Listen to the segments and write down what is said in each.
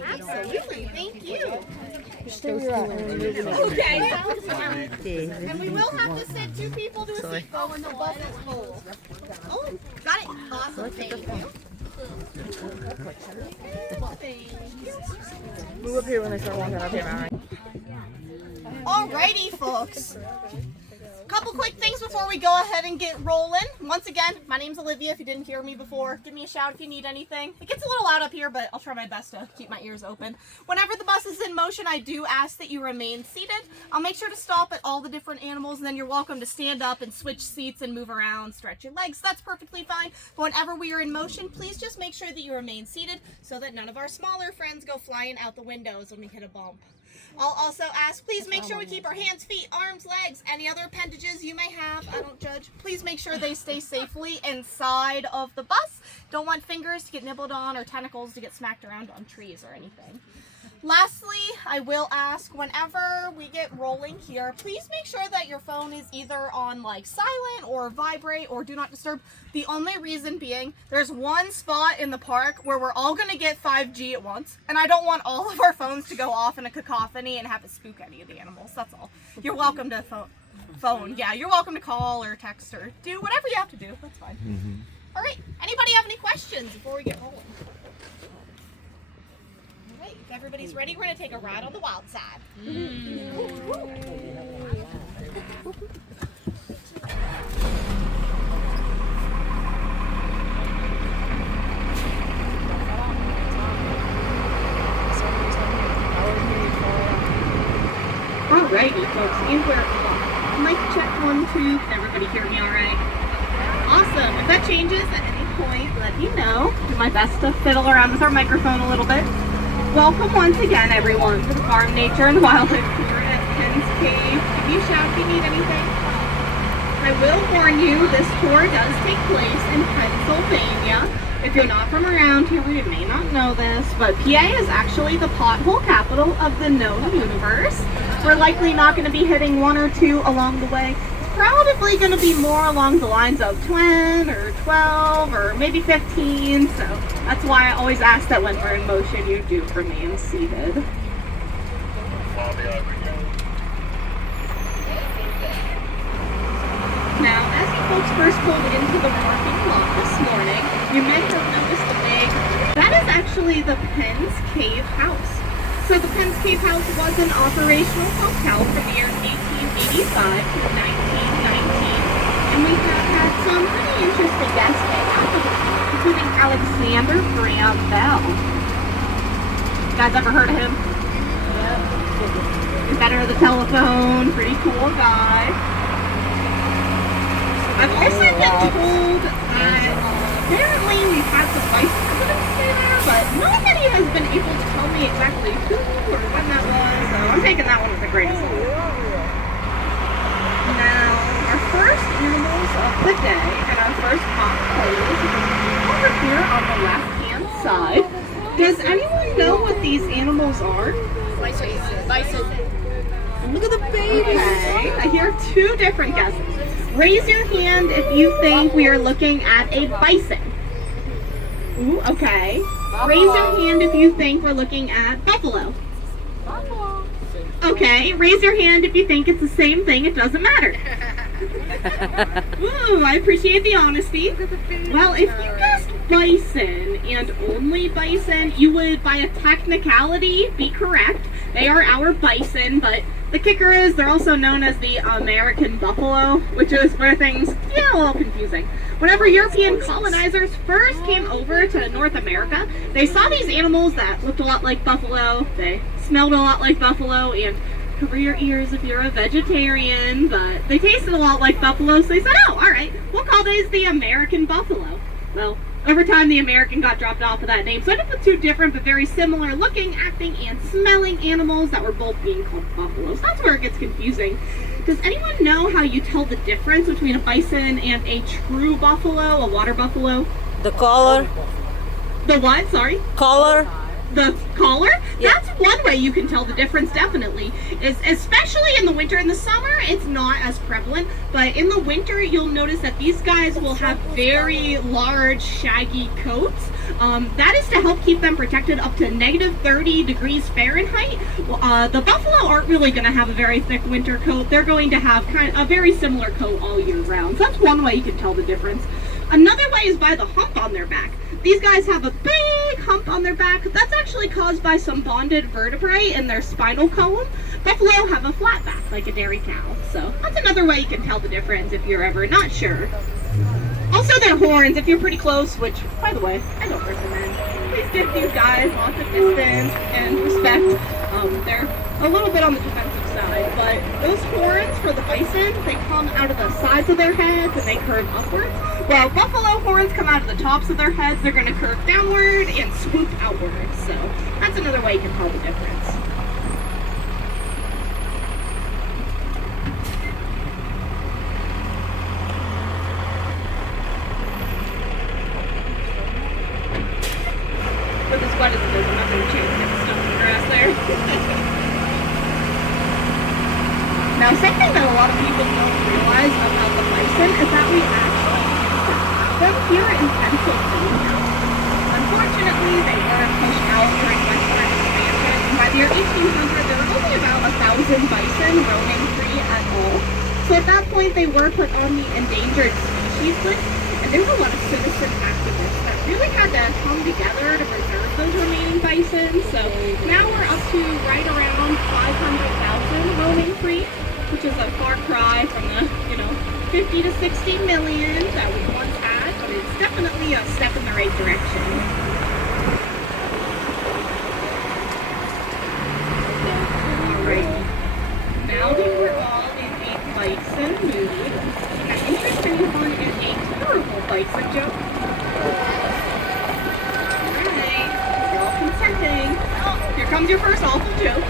Absolutely, thank you. Okay. And we will have to send 2 people to a seat though when the bus is full. Oh, got it. Awesome, thank you. Move up here when they start walking up here, alright? Alrighty, folks. Couple quick things before we go ahead and get rolling. Once again, my name's Olivia. If you didn't hear me before, give me a shout if you need anything. It gets a little loud up here, but I'll try my best to keep my ears open. Whenever the bus is in motion, I do ask that you remain seated. I'll make sure to stop at all the different animals, and then you're welcome to stand up and switch seats and move around, stretch your legs. That's perfectly fine. But whenever we are in motion, please just make sure that you remain seated so that none of our smaller friends go flying out the windows when we hit a bump. I'll also ask, please make sure we keep our hands, feet, arms, legs, any other appendages you may have, I don't judge. Please make sure they stay safely inside of the bus. Don't want fingers to get nibbled on or tentacles to get smacked around on trees or anything. Lastly, I will ask, whenever we get rolling here, please make sure that your phone is either on like silent or vibrate or do not disturb. The only reason being, there's one spot in the park where we're all gonna get 5G at once, and I don't want all of our phones to go off in a cacophony and have it spook any of the animals, that's all. You're welcome to phone, yeah, you're welcome to call or text or do whatever you have to do, that's fine. All right, anybody have any questions before we get rolling? If everybody's ready, we're going to take a ride on the wild side. Alrighty, folks, and we're off. Mic check 1, 2. Can everybody hear me all right? Awesome. If that changes at any point, let me know. Do my best to fiddle around with our microphone a little bit. Welcome once again, everyone, to the Farm Nature and Wildlife Tour at Penn's Cave. Give me a shout if you need anything. I will warn you, this tour does take place in Pennsylvania. If you're not from around here, you may not know this, but PA is actually the pothole capital of the known universe. We're likely not going to be hitting 1 or 2 along the way. Probably going to be more along the lines of 10 or 12 or maybe 15, so that's why I always ask that when we're in motion you do remain seated. Now, as you folks first pulled into the parking lot this morning, you may have noticed a big, that is actually the Penn's Cave House. So the Penn's Cave House was an operational hotel from the years 1885 to 1919, and we have had some really interesting guests including Alexander Graham Bell. You guys ever heard of him? Yep. Inventor of the telephone, pretty cool guy. I've also been told that apparently we've had some vice presidents stay there, but nobody has been able to tell me exactly who or when that was, so I'm taking that one with a grain of salt. Now, our first animals of the day and our first pop pose over here on the left-hand side. Does anyone know what these animals are? Bison. Look at the baby. Okay, I hear 2 different guesses. Raise your hand if you think we are looking at a bison. Ooh, okay. Raise your hand if you think we're looking at buffalo. Buffalo. Okay, raise your hand if you think it's the same thing, it doesn't matter. Ooh, I appreciate the honesty. Well, if you guessed bison and only bison, you would, by a technicality, be correct. They are our bison, but the kicker is they're also known as the American buffalo, which is where things get a little confusing. Whenever European colonizers first came over to North America, they saw these animals that looked a lot like buffalo, they smelled a lot like buffalo, and cover your ears if you're a vegetarian, but they tasted a lot like buffalo, so they said, oh, alright, we'll call these the American buffalo. Well, over time the American got dropped off of that name, so I ended up with 2 different but very similar looking, acting, and smelling animals that were both being called buffaloes. That's where it gets confusing. Does anyone know how you tell the difference between a bison and a true buffalo, a water buffalo? The color. The what? Sorry? Color. The collar? Yeah. That's one way you can tell the difference, definitely. Is especially in the winter. In the summer, it's not as prevalent, but in the winter, you'll notice that these guys will have very large, shaggy coats. That is to help keep them protected up to negative 30 degrees Fahrenheit. The buffalo aren't really going to have a very thick winter coat. They're going to have kind of a very similar coat all year round. So that's one way you can tell the difference. Another way is by the hump on their back. These guys have a big hump on their back. That's actually caused by some bonded vertebrae in their spinal column. Buffalo have a flat back like a dairy cow. So that's another way you can tell the difference if you're ever not sure. Also their horns, if you're pretty close, which, by the way, I don't recommend. Please give these guys lots of distance and respect. They're a little bit on the defensive side, but those horns for the bison, they come out of the sides of their heads and they curve upwards. While buffalo horns come out of the tops of their heads, they're going to curve downward and swoop outward. So that's another way you can tell the difference. But the sweat isn't as much of a chance to get stuck in the grass there. Now, something that a lot of people don't realize about the bison is that we actually used to have them here in Pennsylvania. Unfortunately, they were pushed out during Western expansion, and by the year 1800, there were only about 1,000 bison roaming free at all. So at that point, they were put on the endangered species list, and there were a lot of citizen activists that really had to come together to preserve those remaining bison. So now we're up to right around 500,000 roaming free, which is a far cry from the, 50 to 60 million that we once had, but it's definitely a step in the right direction. Alright, now that we're all in a bison mood, I'm interested in on a terrible bison joke. Alright, you're all consenting. Oh, here comes your first awful joke.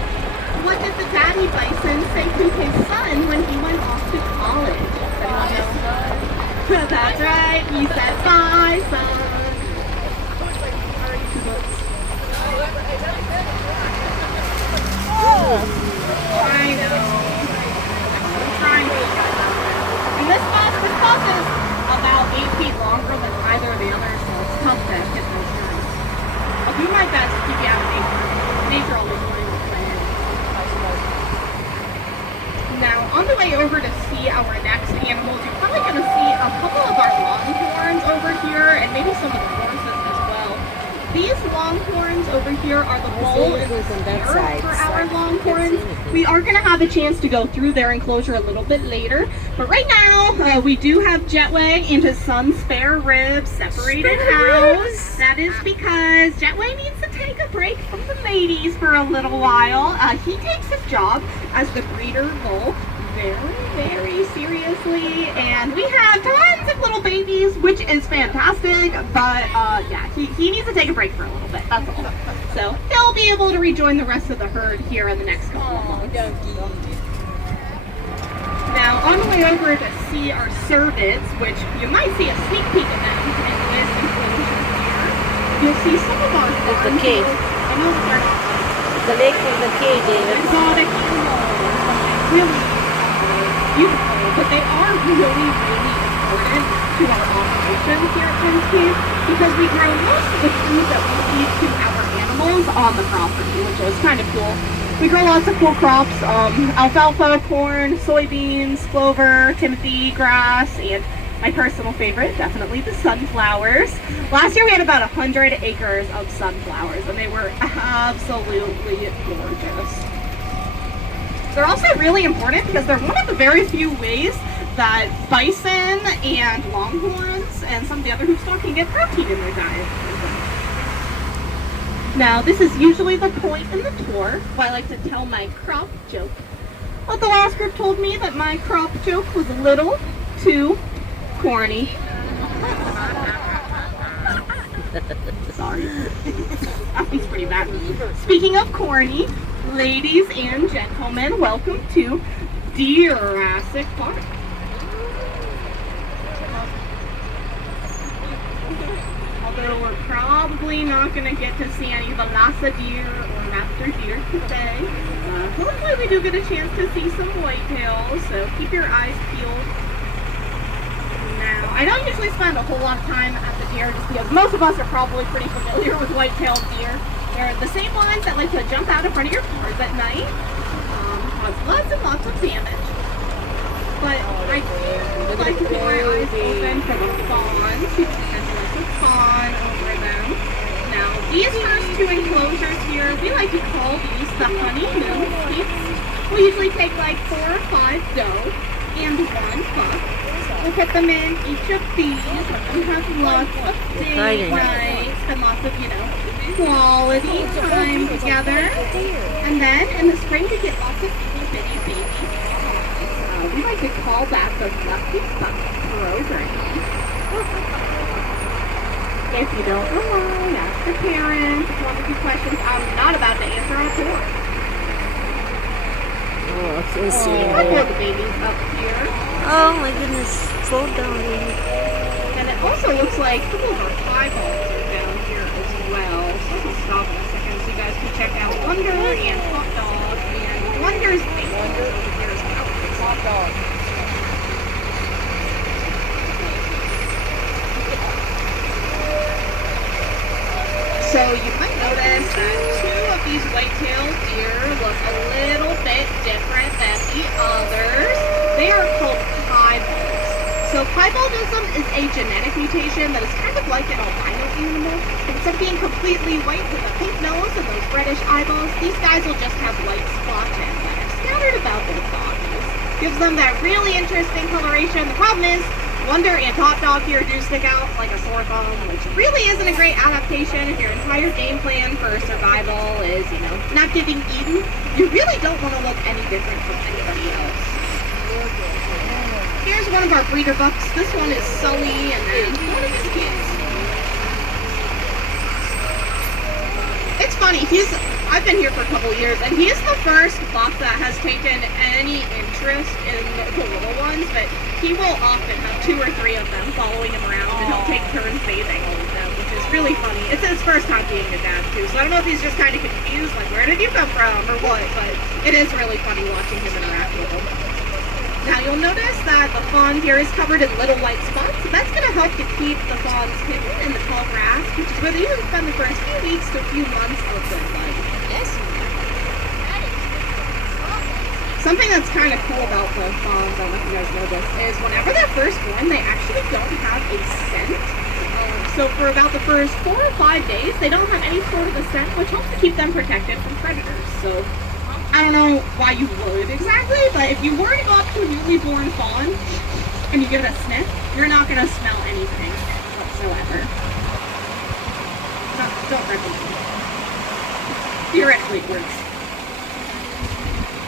What did the daddy bison say to his son when he went off to college? That's right, he said bye, son. Oh, I know. I'm trying to get guys out there. And this bus is about 8 feet longer than either of the others, so it's tough to hit those guys. I'll do my best to keep you out of nature. Nature always worries with my head. Now, on the way over to see our next animals, you're probably going to see a couple of our longhorns over here, and maybe some of the horses as well. These longhorns over here are the bull and the steer for our longhorns. We are going to have a chance to go through their enclosure a little bit later, but right now we do have Jetway and his son Spare Rib separated house. That is because Jetway needs to take a break from the ladies for a little while. He takes his job as the breeder bull very, very seriously, and we have tons of little babies, which is fantastic, but yeah, he needs to take a break for a little bit, that's all. So he'll be able to rejoin the rest of the herd here in the next couple of months. Now, on the way over to see our cervids, which you might see a sneak peek of them in this enclosure here, you'll see some of our farm cage. I know that they're not the legs of the cage, David. exotic animals, really beautiful, but they are really, really important to our operations here at Penn's Cave because we grow most of the food that we feed to our animals on the property, which is kind of cool. We grow lots of cool crops, alfalfa, corn, soybeans, clover, timothy, grass, and my personal favorite, definitely the sunflowers. Last year we had about 100 acres of sunflowers, and they were absolutely gorgeous. They're also really important because they're one of the very few ways that bison and longhorns and some of the other hoofstock can get protein in their diet. Now, this is usually the point in the tour where I like to tell my crop joke. But the last group told me that my crop joke was a little too corny. Sorry. That one's pretty bad. Speaking of corny, ladies and gentlemen, welcome to Jurassic Park. although we're probably not going to get to see any Velasa deer or raptor deer today. Hopefully we do get a chance to see some whitetails, so keep your eyes peeled. Now, I don't usually spend a whole lot of time at the deer just because most of us are probably pretty familiar with white-tailed deer. They're the same ones that like to jump out in front of your cars at night, cause lots and lots of damage. But I do like to keep my eyes open for the fawns. People tend to like to fawn over them. Now, these first two enclosures here, we like to call these the honeymoon sticks. We usually take like 4 or 5 doe and 1 pup. We'll put them in each of these, let them have lots of date nights and lots of, quality time together. And then in the spring we get lots of itty bitty babies. We like to call that the Lucky Pup program. If you don't know why, ask your parents. If you want a few questions I'm not about to answer on tour. Oh, I can see it. I'll pull the babies up here. Oh my goodness, slow down, baby. And it also looks like some of our eyeballs are down here as well. So I'll stop in a second so you guys can check out Wonder and Hot Dog. And Wonder's Wonder over here as well. Hot Dog. So you might notice that 2 of these white-tailed deer look a little bit different than the others. They are called piebald. So piebaldism is a genetic mutation that is kind of like an albino animal. Instead of being completely white with a pink nose and those reddish eyeballs, these guys will just have white spots that are scattered about their bodies. Gives them that really interesting coloration. The problem is, Wonder and Hot Dog here do stick out like a sore thumb, which really isn't a great adaptation if your entire game plan for survival is, not getting eaten. You really don't want to look any different from anybody else. Here's one of our breeder bucks. This one is Sully, and then one of his kids. It's funny, I've been here for a couple of years, and he is the first buck that has taken any interest in the little ones, but he will often have 2 or 3 of them following him around, and he'll take turns bathing all of them, which is really funny. It's his first time being a dad, too, so I don't know if he's just kind of confused, like, where did you come from, or what, but it is really funny watching him interact with them. Now, you'll notice that the fawn here is covered in little white spots, so that's going to help to keep the fawns hidden in the tall grass, which is where they usually spend the first few weeks to a few months of their life. Yes. Something that's kind of cool about the fawns, I don't know if you guys know this, is whenever they're first born, they actually don't have a scent. So for about the first 4 or 5 days, they don't have any sort of a scent, which helps to keep them protected from predators. So I don't know why you would exactly, but if you were to go up to a newly born fawn and you give it a sniff, you're not going to smell anything whatsoever. Don't recommend it. Theoretically, it works.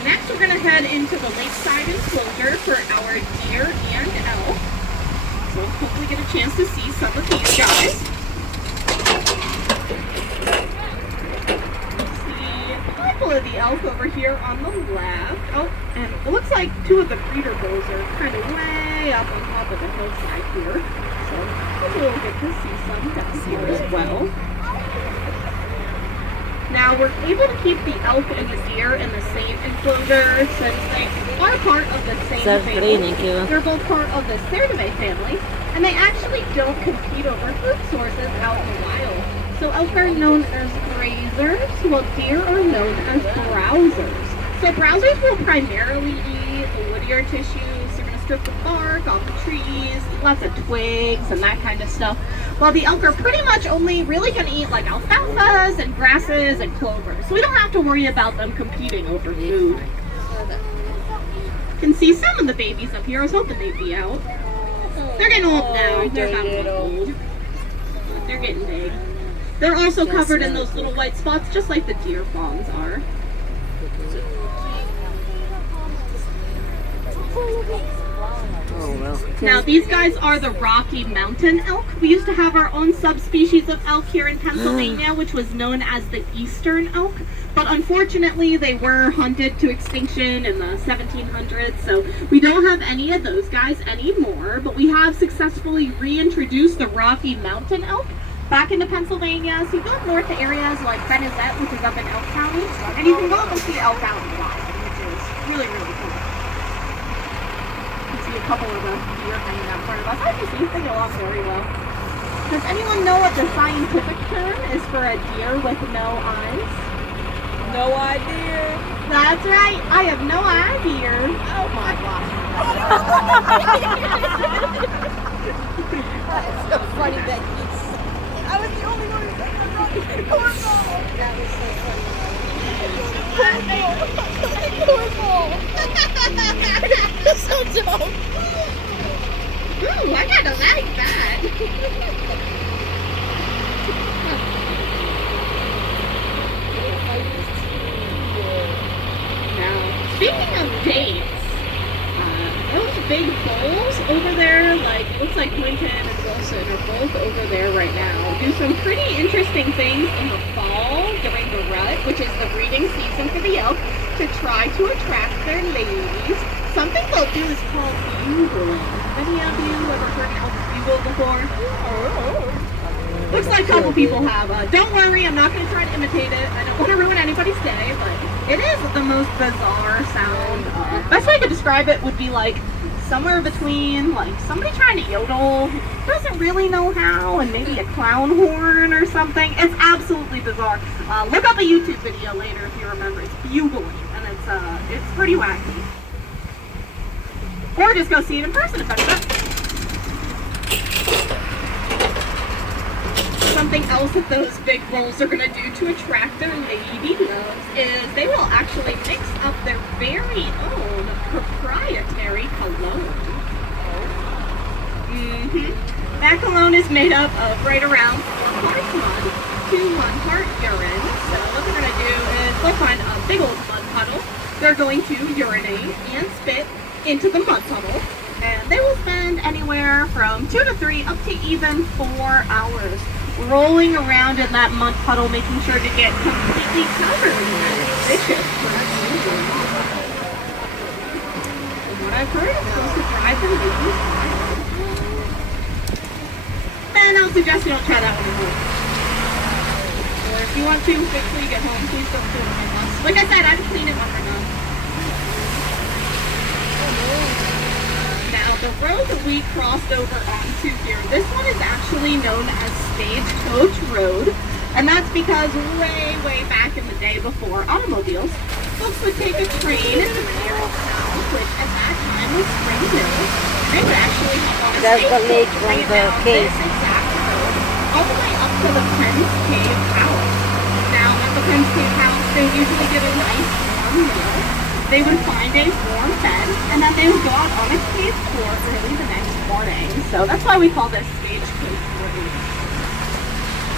Next, we're going to head into the lakeside enclosure for our deer and elk. So we'll hopefully get a chance to see some of these guys. Of the elk over here on the left. Oh, and it looks like 2 of the breeder bulls are kind of way up on top of the hillside here. So hopefully we'll get to see some down here as well. Now we're able to keep the elk and the deer in the same enclosure since they are part of the same family. They're both part of the Cernidae family, and they actually don't compete over food sources out in the wild. So elk are known as grazers, while deer are known as browsers. So browsers will primarily eat the woodier tissues. They're going to strip the bark off the trees, eat lots of twigs and that kind of stuff. While the elk are pretty much only really going to eat like alfalfas and grasses and clover. So we don't have to worry about them competing over food. You can see some of the babies up here. I was hoping they'd be out. They're getting old now. They're about a month old. They're getting big. They're also covered in those little white spots, just like the deer fawns are. Oh, well. Now, these guys are the Rocky Mountain elk. We used to have our own subspecies of elk here in Pennsylvania, which was known as the Eastern elk. But unfortunately, they were hunted to extinction in the 1700s, so we don't have any of those guys anymore. But we have successfully reintroduced the Rocky Mountain elk, back into Pennsylvania. So you go up north to areas like Penn, which is up in Elk County, and you can go up and see Elk County live, which is really, really cool. You can see a couple of the deer hanging out in front of us. As you see, they get along very well. Does anyone know what the scientific term is for a deer with no eyes? No idea. That's right. I have no idea. Oh my gosh. It's so funny that I was the only one who said cornball. That was so funny. Cornball. So dumb. Ooh, I kind of like that. Now, speaking of dates, those big bowls over there, like, it looks like Quinton and Wilson are both over there right now, do some pretty interesting things in the fall during the rut, which is the breeding season for the elk, to try to attract their ladies. Something they'll do is called bugling. Any of you ever heard an elk bugle before? Looks like a couple people have. Don't worry, I'm not going to try to imitate it. I don't want to ruin anybody's day, but it is the most bizarre sound. Best way I could describe it would be like somewhere between like somebody trying to yodel, doesn't really know how, and maybe a clown horn or something. It's absolutely bizarre. Look up a YouTube video later if you remember. It's bugling, and it's pretty wacky. Or just go see it in person if that's it. Something else that those big bulls are going to do to attract their lady loves is they will actually mix up their very own proprietary cologne. That cologne is made up of right around 4 parts mud to 1 part urine. So what they're going to do is they'll find a big old mud puddle. They're going to urinate and spit into the mud puddle. And they will spend anywhere from 2 to 3 up to even 4 hours rolling around in that mud puddle, making sure to get completely covered in that delicious fresh seafood. From what I've heard, it's supposed to drive the ladies wild. And I'll suggest you don't try that one anymore. Or if you want to, wait till you get home, please don't do it in my house. Like I said, I just clean it when we're done. Now, the road that we crossed over onto here, this one is actually known as Stagecoach Road, and that's because way, way back in the day before automobiles, folks would take a train into the nearest town, which at that time was Spring Hill. They would actually hop on a stagecoach right down this exact road, all the way up to the Penn's Cave House. Now, at the Penn's Cave House, they would usually get a nice warm meal. They would find a warm bed, and then they would go out on a cave tour early the next morning. So that's why we call this Stagecoach Road.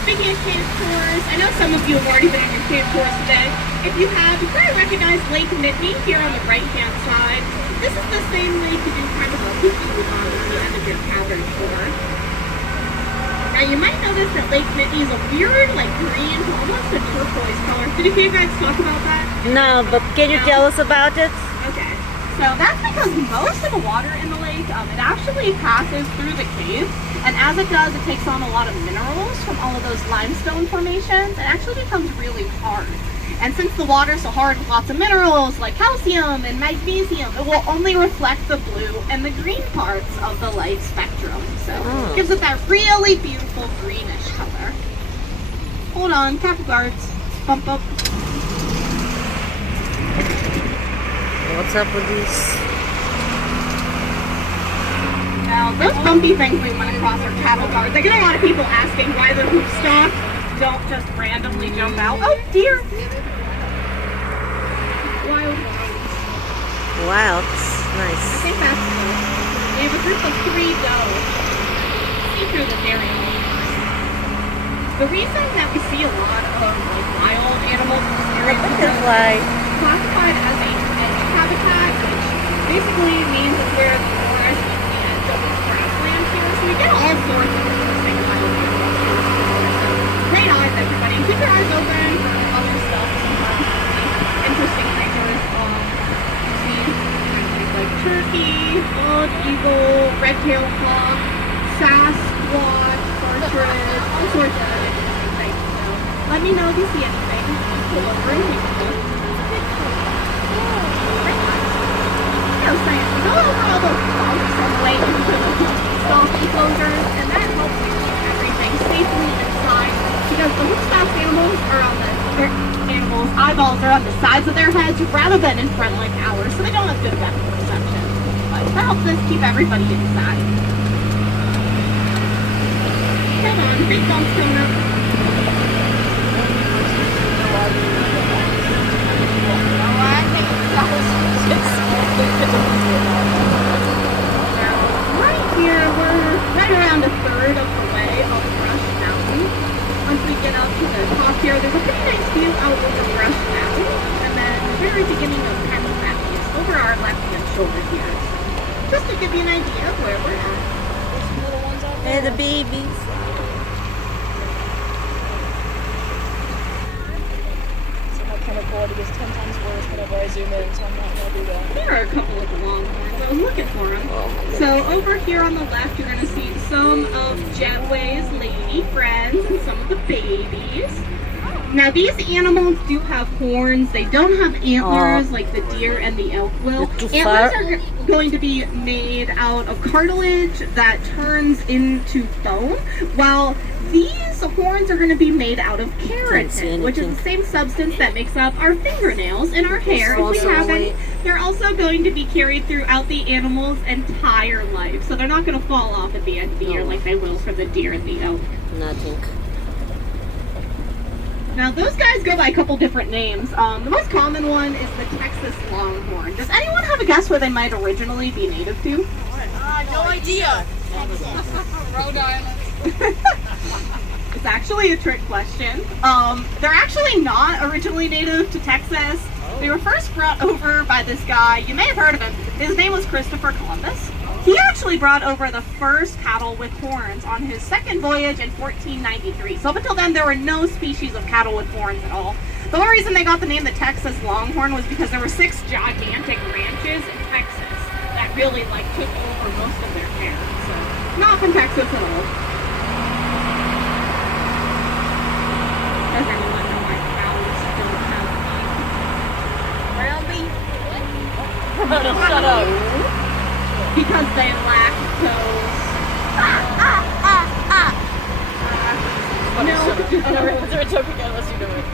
Speaking of cave tours, I know some of you have already been on your cave tours today. If you have, you probably recognize Lake Nittany here on the right-hand side. This is the same lake you do kind of a pee-pee on the end of your cavern tour. Now you might notice that Lake Nittany is a weird, like green, almost a turquoise color. Did you guys talk about that? No, but can you tell us about it? Okay, so that's because most of the water in the lake, it actually passes through the cave, and as it does, it takes on a lot of minerals from all of those limestone formations. It actually becomes really hard. And since the water's so hard with lots of minerals like calcium and magnesium, it will only reflect the blue and the green parts of the light spectrum. So it gives it that really beautiful greenish color. Hold on, cattle guards. Bump up. What's up with these? Now, those bumpy things we went across are cattle guards. I get a lot of people asking why the hoop stock don't just randomly jump out. Oh dear! Wild ones. Wilds. I Nice. think that's good. We have a group of 3 doe. See through the dairy leaves. The reason that we see a lot of like wild animals in this area is Butterfly. classified as a edge habitat, which basically means it's where the forest meets the edge of the grassland here. So we get all sorts of interesting wild animals here. So great eyes, everybody. Keep your eyes open for other stuff. Sometimes interesting creatures. You see things like turkey, bald eagle, red-tailed hawk, Sasquatch, partridge, all sorts of interesting things. So let me know if you see anything. Pull over and take a look. I was saying, go over all those bumps on the way into the stall enclosures, and that helps to keep everything safely inside. Because the hook-fast animals are on animals' eyeballs are on the sides of their heads rather than in front like ours, so they don't have good depth perception. But that helps us keep everybody inside. Hold on, big bump's coming up. Right here, we're right around a third of the way up Rush Mountain. Once we get up to the top here, there's a pretty nice view out over Rush Mountain, and then the very beginning of Penn is over our left-hand shoulder here. Just to give you an idea of where we're at. Little ones out there. Hey, the babies. So my camera quality is 10 times worse whenever I zoom in, so I'm not going to do that. Here are a couple of the longhorns. I was looking for them. So over here on the left, you're going to see some of Jetway's lady friends and some of the babies. Now these animals do have horns. They don't have antlers like the deer and the elk will. Antlers are going to be made out of cartilage that turns into bone, while these horns are going to be made out of keratin, which is the same substance that makes up our fingernails and our hair if we have any. They're also going to be carried throughout the animal's entire life, so they're not going to fall off at the end of the year like they will for the deer and the elk. Nothing. Now those guys go by a couple different names. The most common one is the Texas Longhorn. Does anyone have a guess where they might originally be native to? No idea. Rhode Island. It's actually a trick question. They're actually not originally native to Texas. They were first brought over by this guy. You may have heard of him. His name was Christopher Columbus. He actually brought over the first cattle with horns on his second voyage in 1493. So up until then, there were no species of cattle with horns at all. The only reason they got the name the Texas Longhorn was because there were 6 gigantic ranches in Texas that really took over most of their hair. So not from Texas at all. Does anyone know why cows don't have teeth? Round beef. Shut up. Because they lack toes. No. Is there a joke again? Let's do it.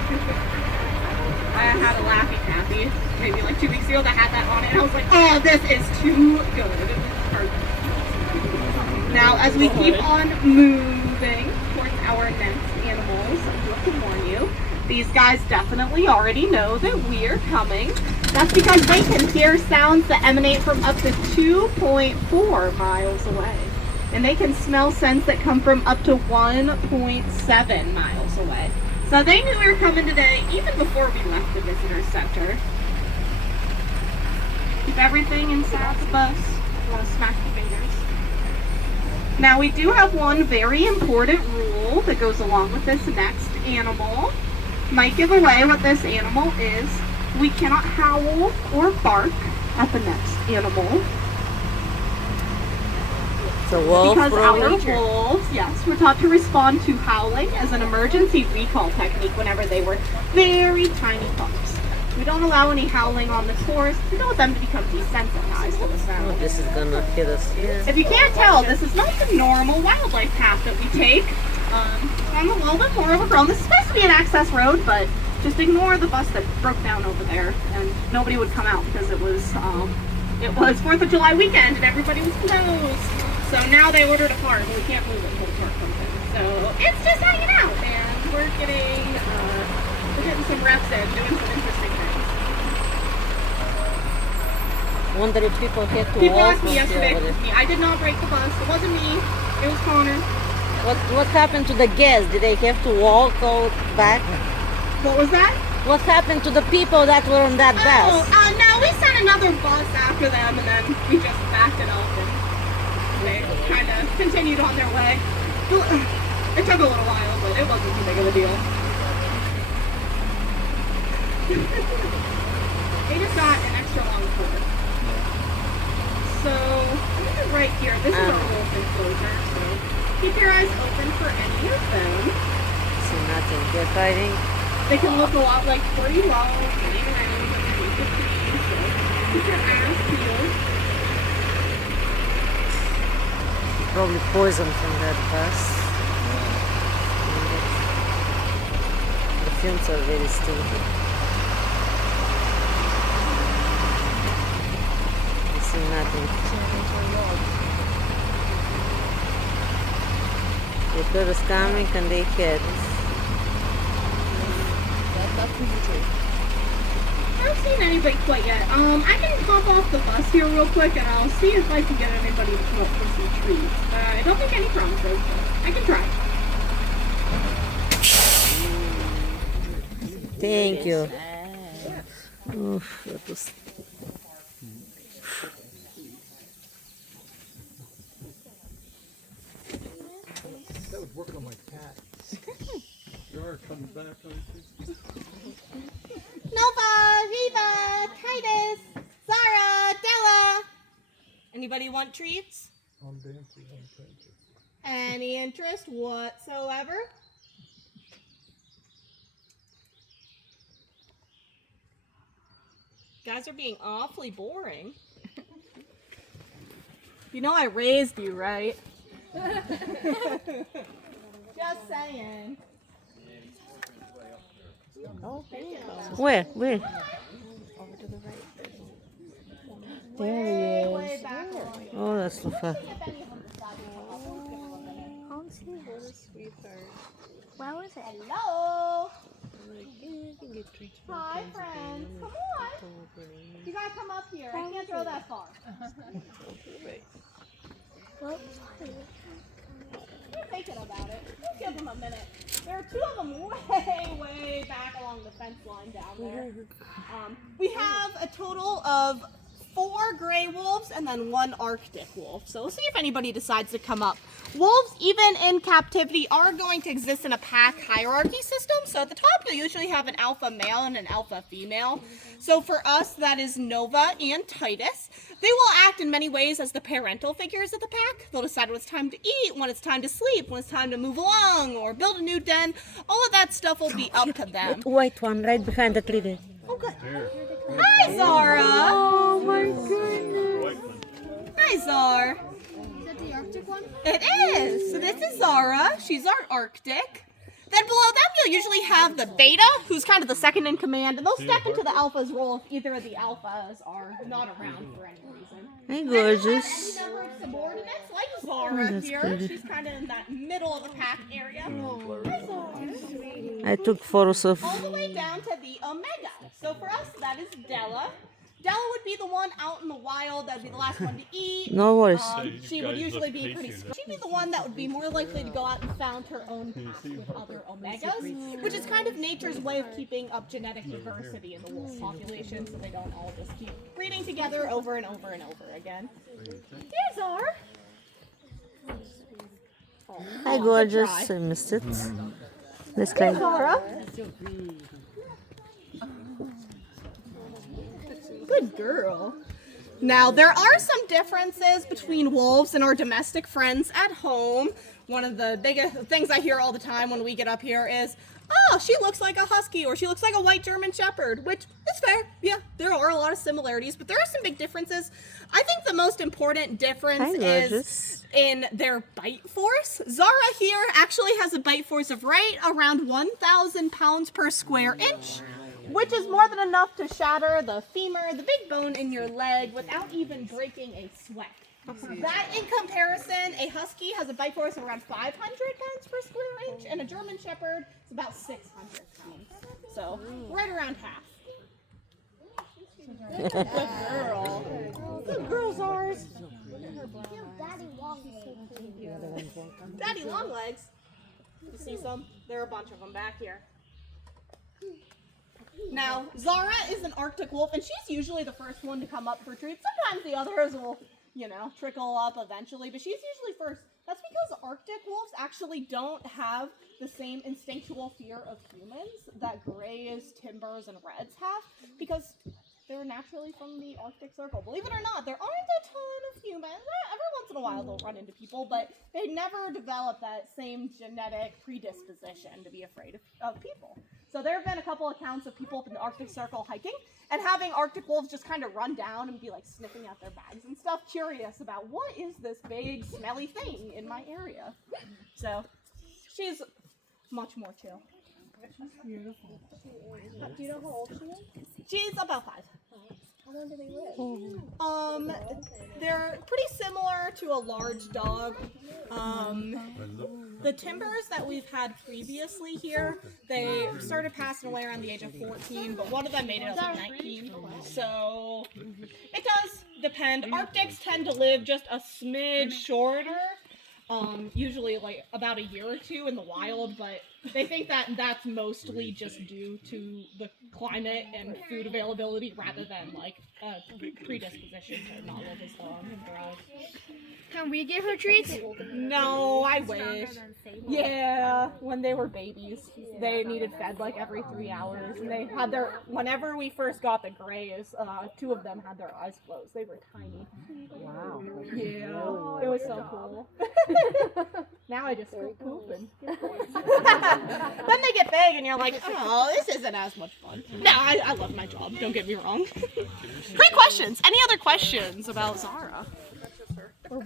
I had a Laffy Taffy maybe 2 weeks ago that had that on it, and I was like, oh, this is too good. Now, as we keep on moving towards our next animals, I do have to warn you, these guys definitely already know that we're coming. That's because they can hear sounds that emanate from up to 2.4 miles away. And they can smell scents that come from up to 1.7 miles away. So they knew we were coming today even before we left the visitor center. Keep everything inside the bus. I want to smack the fingers. Now we do have one very important rule that goes along with this next animal. Might give away what this animal is. We cannot howl or bark at the next animal. It's a wolf, because our probably. wolves, yes, were taught to respond to howling as an emergency recall technique whenever they were very tiny pups. We don't allow any howling on the tours. We don't want them to become desensitized to the sound. This is gonna hit us here. If you can't tell, this is not the normal wildlife path that we take. I'm a little bit more overgrown. This is supposed to be an access road, but just ignore the bus that broke down over there, and nobody would come out because it was 4th of July weekend and everybody was closed. So now they ordered a car, but we can't move it until the park comes in. So it's just hanging out, and we're getting some reps in, doing some interesting things. Wonder if people hit the People walls asked me from yesterday. here. I did not break the bus. It wasn't me. It was Connor. What happened to the guests? Did they have to walk all back? What was that? What happened to the people that were on that bus? No, we sent another bus after them, and then we just backed it up, and they kind of continued on their way. It took a little while, but it wasn't too big of a deal. They just got an extra long tour. So, this is right here. This is our wolf enclosure. So Keep your eyes open for any of them. See nothing. They're fighting. They can look a lot like pretty long, running around underneath the trees. So keep your eyes peeled. Probably poison from that bus. The fumes are very stinky. I see nothing. The bird is coming and they hit. I haven't seen anybody quite yet. I can hop off the bus here real quick and I'll see if I can get anybody to come up for some treats. I don't think any promises, but I can try. Thank you. Oof, that was... That was working on my cat. You are coming back, aren't you? Nova, Reva, Titus, Zara, Della. Anybody want treats? I'm dancing, I'm dancing. Any interest whatsoever? Guys are being awfully boring. You know I raised you, right? Just saying. Where? Where? Way, way back. Oh, that's so far. Where was it? Hello. Hi, friends. Come on. You gotta come up here. I can't throw that far. You're thinking about it. Just give them a minute. There are two of them way, way back along the fence line down there. We have a total of 4 gray wolves and then 1 Arctic wolf. So we'll see if anybody decides to come up. Wolves, even in captivity, are going to exist in a pack hierarchy system. So at the top, you'll usually have an alpha male and an alpha female. So for us, that is Nova and Titus. They will act in many ways as the parental figures of the pack. They'll decide when it's time to eat, when it's time to sleep, when it's time to move along, or build a new den. All of that stuff will be up to them. That white one right behind the tree there. Okay. Hi, Zara. Oh my goodness. Hi, Zara. Is that the Arctic one? It is. So this is Zara. She's our Arctic. Then below them, you'll usually have the Beta, who's kind of the second in command, and they'll step into the Alpha's role if either of the Alphas are not around for any reason. Hey, Then you'll have gorgeous. any number of subordinates, like Zara that's here. pretty. She's kind of in that middle of the pack area. Hi, Zara. I took photos of... All the way down to the Omega. So for us, that is Della. Della would be the one out in the wild that would be the last one to eat. No worries. She would usually be pretty smart. She'd be the one that would be more likely to go out and found her own path with other Omegas, which is kind of nature's way of keeping up genetic diversity in the wolf population so they don't all just keep breeding together over and over and over again. Here's our... Hi, gorgeous. I missed it. Let's try. Zara. Good girl. Now, there are some differences between wolves and our domestic friends at home. One of the biggest things I hear all the time when we get up here is, oh, she looks like a husky or she looks like a white German shepherd, which is fair. Yeah, there are a lot of similarities, but there are some big differences. I think the most important difference is in their bite force. Zara here actually has a bite force of right around 1,000 pounds per square inch, which is more than enough to shatter the femur, the big bone in your leg, without even breaking a sweat. That, in comparison, a husky has a bite force of around 500 pounds per square inch, and a German shepherd is about 600 pounds. So, right around half. Good girl. Good girl's ours. Daddy Longlegs. You see some? There are a bunch of them back here. Now, Zara is an Arctic wolf, and she's usually the first one to come up for treats. Sometimes the others will, you know, trickle up eventually, but she's usually first. That's because Arctic wolves actually don't have the same instinctual fear of humans that grays, timbers, and reds have, because They're naturally from the Arctic Circle. Believe it or not, there aren't a ton of humans. Every once in a while they'll run into people, but they never develop that same genetic predisposition to be afraid of people. So there have been a couple accounts of people up in the Arctic Circle hiking and having Arctic wolves just kind of run down and be like sniffing at their bags and stuff, curious about what is this big smelly thing in my area. So she's much more chill. She's beautiful. Do you know how old she is? She's about 5. How long do they live? They're pretty similar to a large dog. The timbers that we've had previously here, they started passing away around the age of 14, but one of them made it up to 19. So it does depend. Arctics tend to live just a smidge shorter. Usually like about a year or 2 in the wild, but they think that that's mostly just due to the climate and food availability rather than like a predisposition to not live as long and grow. Can we give her treats? No, I wish. Yeah, when they were babies, they needed fed like every 3 hours, and they had their. Whenever we first got the grays, 2 of them had their eyes closed. They were tiny. Wow. Yeah, it was so cool. Now I just go pooping. Then they get big, and you're like, oh, this isn't as much fun. No, I love my job. Don't get me wrong. Great questions. Any other questions about Zara?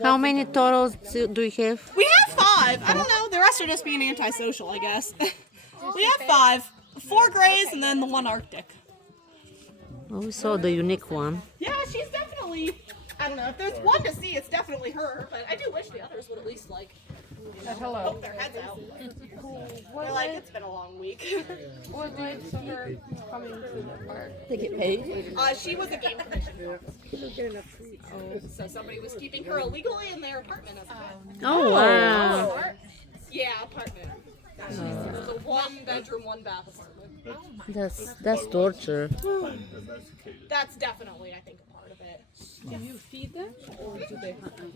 How many totals do you have? We have 5. I don't know. The rest are just being antisocial, I guess. We have 5. 4 grays and then the 1 Arctic. Oh, we saw the unique one. Yeah, she's definitely. I don't know. If there's one to see, it's definitely her. But I do wish the others would at least like. Poke their heads out. They're like, it's been a long week. What leads to her coming to the park? They get paid? She was a game commission. So somebody was keeping her illegally in their apartment as a pet. Oh, wow. Yeah, apartment. It was a 1-bedroom, 1-bath apartment. That's torture. That's definitely, I think, a part of it. Do you feed them or do they hunt them?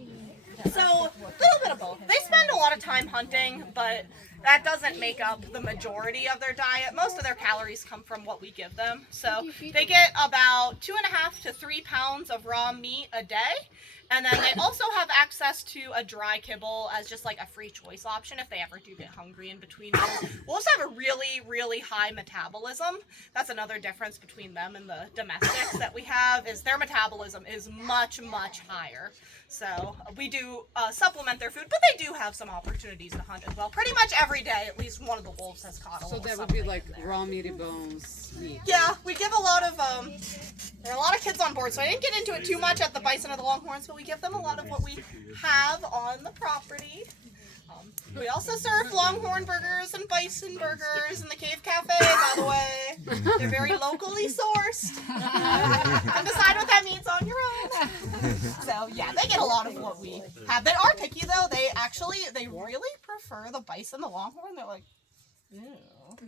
So, a little bit of both. They spend a lot of time hunting, but that doesn't make up the majority of their diet. Most of their calories come from what we give them. So, they get about 2.5 to 3 pounds of raw meat a day. And then they also have access to a dry kibble as just like a free choice option if they ever do get hungry in between meals. We'll also have a really, really high metabolism. That's another difference between them and the domestics that we have is their metabolism is much, much higher. So we do supplement their food, but they do have some opportunities to hunt as well. Pretty much every day, at least one of the wolves has caught a So little that would be something like in there. raw meaty bones meat. Yeah, we give a lot of, there are a lot of kids on board, so I didn't get into it too much at the Bison or the Longhorns, but we give them a lot of what we have on the property. We also serve Longhorn burgers and Bison burgers in the Cave Cafe, by the way. They're very locally sourced. And decide what that means on your own. So, yeah, they get a lot of what we have. They are picky, though. They really prefer the Bison, the Longhorn. They're like, ew.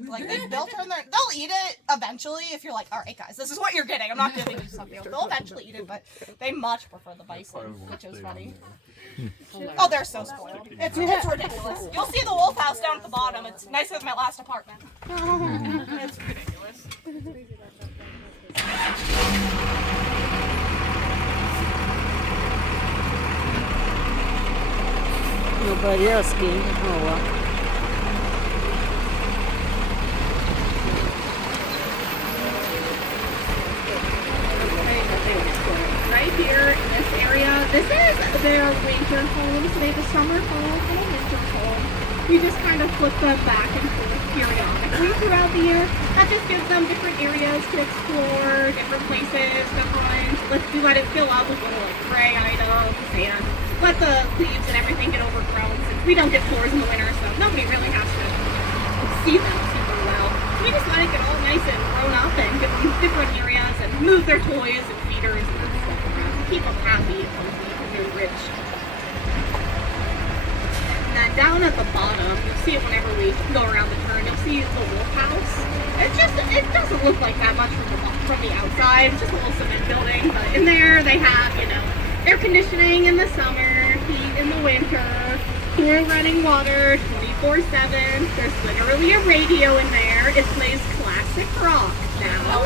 Like they'll eat it eventually if you're like, all right guys, this is what you're getting. I'm not giving you something else. They'll eventually eat it, but they much prefer the Bison, which is funny. Oh, they're so spoiled. It's ridiculous. You'll see the wolf house down at the bottom. It's nicer than my last apartment. It's ridiculous. Nobody else came. Oh, wow. Right here in this area, this is their winter home. So they have a summer home and a winter home. We just kind of flip them back and forth periodically throughout the year. That just gives them different areas to explore, different places to hunt. We let it fill up with little like prey items and let the leaves and everything get overgrown since we don't get tours in the winter, so nobody really has to see them super well. We just let it get all nice and grown up and give them different areas and move their toys and feeders and stuff around to keep them happy and healthy because they're rich. And then down at the bottom, you'll see it whenever we go around the turn, you'll see the wolf house. It doesn't look like that much from the outside. It's just a little cement building, but in there they have, air conditioning in the summer, heat in the winter, cool running water 24/7. There's literally a radio in there. It plays classic classic rock now.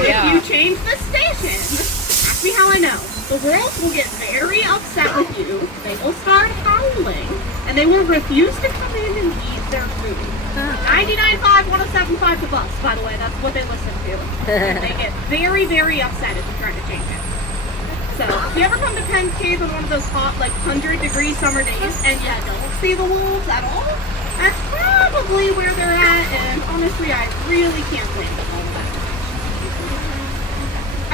If you change the station, ask me how I know. The world will get very upset with you. They will start howling, and they will refuse to come in and eat their food. 99.5, 107.5 the bus, by the way. That's what they listen to. And they get very, very upset if you try to change it. So, if you ever come to Penn Cave on one of those hot, like 100-degree summer days, and you don't see the wolves at all, that's probably where they're at, and honestly, I really can't blame them all that.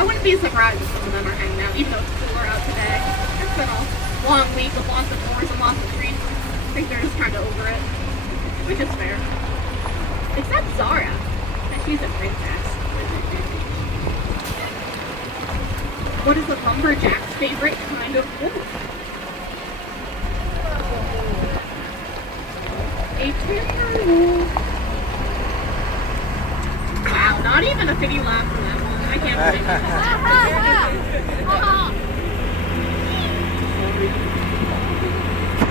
I wouldn't be surprised if some of them are hanging out, even though it's cooler out today. It's been a long week with lots of tours and lots of treats. I think they're just kind of over it, which is fair. Except Zara, and she's a princess. What is a lumberjack's favorite kind of wolf? A timber wolf. Wow, not even a pity laugh for that one. I can't believe it.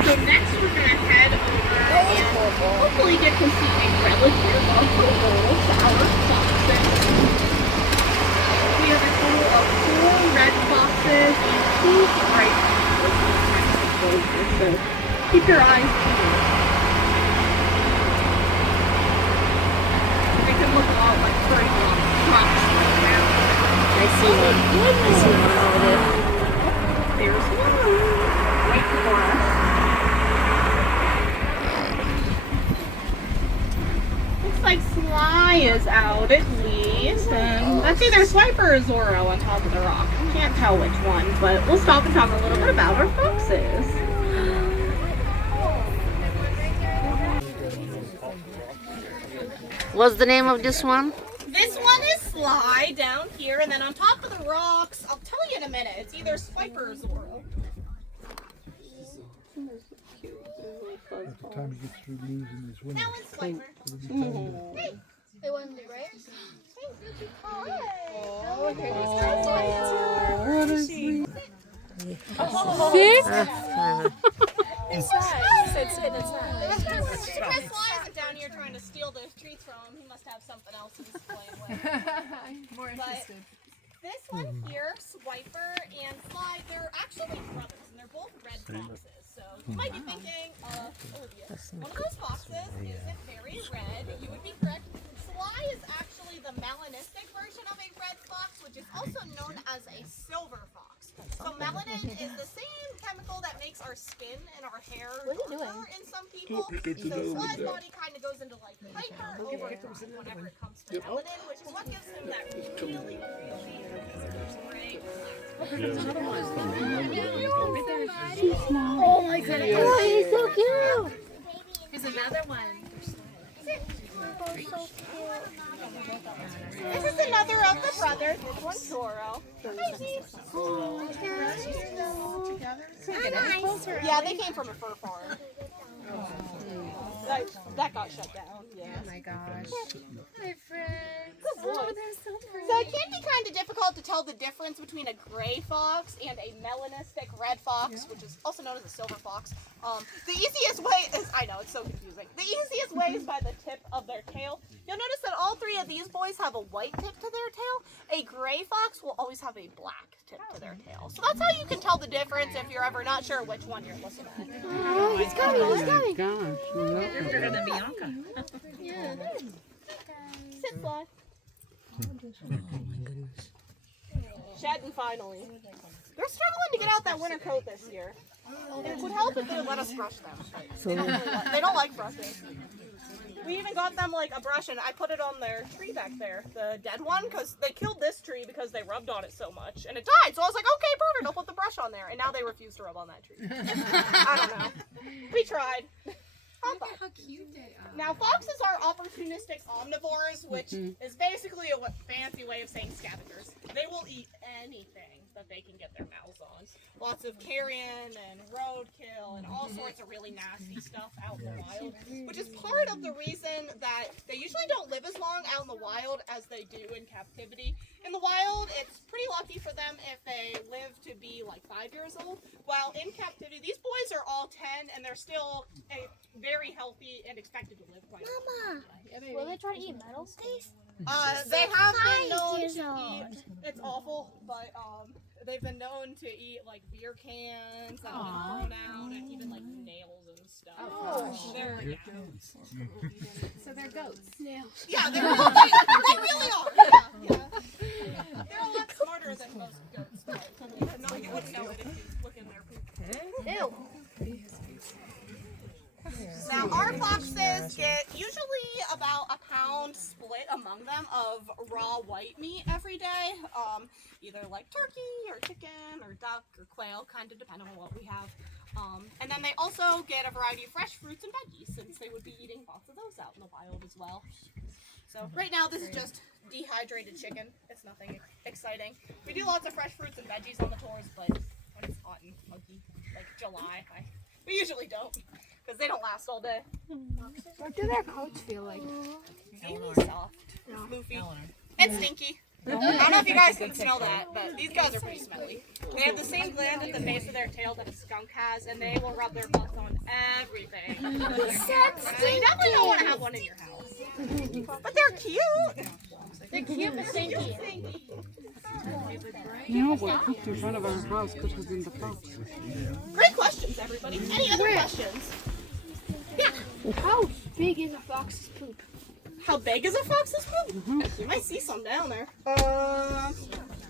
So next we're going to head over and hopefully get to see a relative of the wolves, our foxes. We have a total of 4 red foxes and 2 striped foxes. So keep your eyes peeled. They can look a lot like pretty long rocks right now. I see one. I see one over there. There's one right before us. Looks like Sly is out at least. And that's either Swiper or Zorro on top of the rock. Can't tell which one, but we'll stop and talk a little bit about our foxes. What's the name of this one? This one is Sly down here, and then on top of the rocks, I'll tell you in a minute, it's either Swiper or Zorro. At the time he gets through losing his winner. That one's Swiper. Hey! They won the great. What is he? Because Sly isn't down here trying to steal the treats from him, he must have something else he's playing with. More interested. This one here, Swiper and Sly, they're actually brothers, and they're both red foxes. So you might be thinking, Olivia, one of those foxes isn't very red. You would be correct. Sly is actually the melanistic version of a red fox, which is also known as a silver fox. So melanin is the same chemical that makes our skin and our hair darker in some people. So Sly's body kind of goes into like hyper overdrive whenever it comes to melanin, which is what gives him that really, really gray Oh my goodness. Oh, he's so cute. Here's another one. Oh, so cute. This is another of the brothers. This one's Zorro. Yeah, they came from a fur farm. That got shut down. Yeah. Oh my gosh. Hi, friends. Good boy. Oh, they're so pretty. So it can be kind of difficult to tell the difference between a gray fox and a melanistic red fox, which is also known as a silver fox. The easiest way is, I know, it's so confusing. The easiest way is by the tip of their tail. You'll notice that all 3 of these boys have a white tip to their tail. A gray fox will always have a black tip to their tail. So that's how you can tell the difference if you're ever not sure which one you're looking at. Oh, he's coming. He's coming. Gosh, you're bigger than Bianca. Yeah. Sit, Fly. Shedding finally. They're struggling to get out that winter coat this year. It would help if they would let us brush them. But they don't like brushing. We even got them like a brush, and I put it on their tree back there, the dead one, because they killed this tree because they rubbed on it so much, and it died. So I was like, okay, perfect, I'll put the brush on there. And now they refuse to rub on that tree. I don't know. We tried. Look at how cute they are. Now, foxes are opportunistic omnivores, which is basically a fancy way of saying scavengers. They will eat anything that they can get their mouths on. Lots of carrion and roadkill and all sorts of really nasty stuff out in the wild, which is part of the reason that they usually don't live as long out in the wild as they do in captivity. In the wild, it's pretty lucky for them if they live to be like 5 years old, while in captivity, these boys are all 10 and they're still very healthy and expected to live quite a long Mama, will they try to eat metal? They have been known to eat. It's awful, but they've been known to eat like beer cans that have been thrown out, and even like nails and stuff. They're goats. So they're goats. Yeah, they really are. Yeah. They're a lot smarter than most goats. But no, you wouldn't know it if you look in their poop. Ew. Now, our foxes get usually about a pound split among them of raw white meat every day. Either like turkey or chicken or duck or quail, kind of depending on what we have. And then they also get a variety of fresh fruits and veggies, since they would be eating lots of those out in the wild as well. So right now this is just dehydrated chicken. It's nothing exciting. We do lots of fresh fruits and veggies on the tours, but when it's hot and muggy, like July, we usually don't. Because they don't last all day. What do their coats feel like? Really soft, floofy, and stinky. I don't know if you guys can smell that, but these guys are pretty smelly. They have the same gland at the base of their tail that a skunk has, and they will rub their butts on everything. So you definitely don't want to have one in your house. But they're cute. They're cute but stinky. You know what pooped in front of our house because was in the fox? Great questions, everybody. Any other questions? Yeah. How big is a fox's poop? How big is a fox's poop? You might see some down there.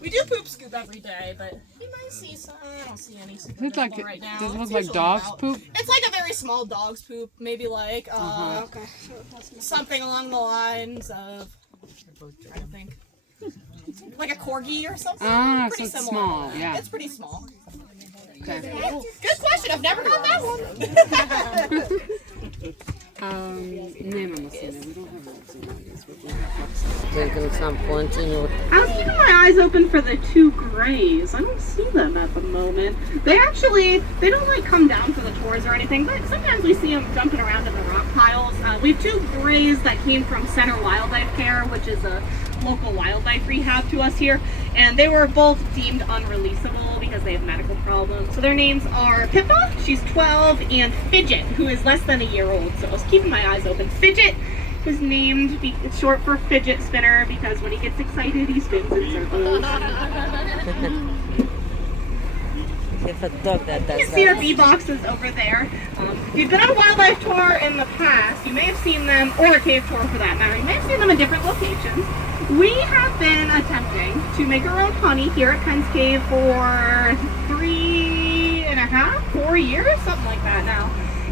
We do poop scoop every day, but you might see some. I don't see any super It's like, right now. does it look It's like usually dog's about- poop? It's like a very small dog's poop, maybe like something along the lines of, I think, like a corgi or something. Ah, Pretty so it's similar. small, yeah. It's pretty small. Okay. Good question. I've never got that one. Nemamo sine, we don't have those in August, but we have Drinking some continue. I was keeping my eyes open for the two grays. I don't see them at the moment. They don't like come down for the tours or anything, but sometimes we see them jumping around in the rock piles. We have two grays that came from Center Wildlife Care, which is a local wildlife rehab to us here, and they were both deemed unreleasable because they have medical problems. So their names are Pippa, she's 12, and Fidget, who is less than a year old. So I was keeping my eyes open. Fidget was named, it's short for fidget spinner, because when he gets excited, he spins in circles. If a dog that You does can see our that. bee boxes over there. If you've been on a wildlife tour in the past, you may have seen them, or a cave tour for that matter, you may have seen them in different locations. We have been attempting to make our own honey here at Penn's Cave for 3.5, 4 years, something like that now.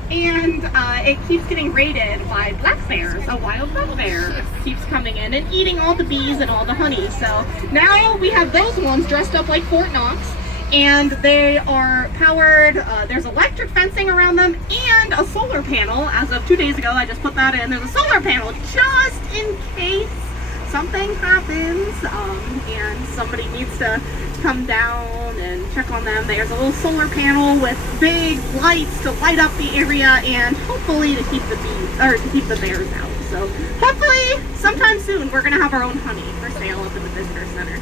And it keeps getting raided by black bears. A wild black bear keeps coming in and eating all the bees and all the honey. So now we have those ones dressed up like Fort Knox. And they are powered, there's electric fencing around them and a solar panel. As of 2 days ago, I just put that in. There's a solar panel just in case something happens and somebody needs to come down and check on them. There's a little solar panel with big lights to light up the area and hopefully to keep the bears out. So hopefully sometime soon we're gonna have our own honey for sale up in the visitor center.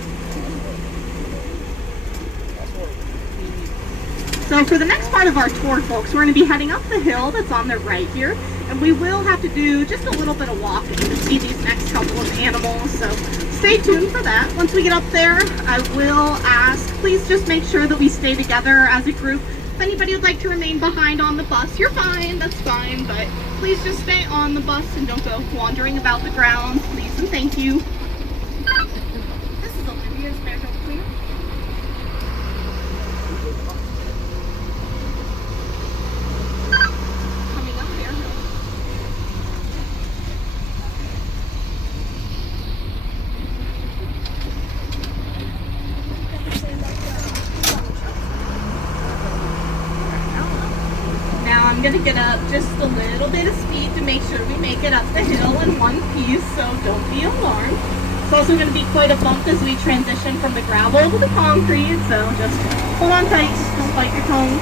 So for the next part of our tour, folks, we're going to be heading up the hill that's on the right here, and we will have to do just a little bit of walking to see these next couple of animals, so stay tuned for that. Once we get up there, I will ask, please just make sure that we stay together as a group. If anybody would like to remain behind on the bus, you're fine, that's fine, but please just stay on the bus and don't go wandering about the grounds, please and thank you. This is Olivia's Beartail Clear. Coming up here. Now I'm gonna get up just a little bit of speed to make sure we make it up the hill in one piece, so don't be alarmed. It's also gonna be quite a bump as we transition from the gravel to the concrete, so just hold on tight, don't bite your tongue.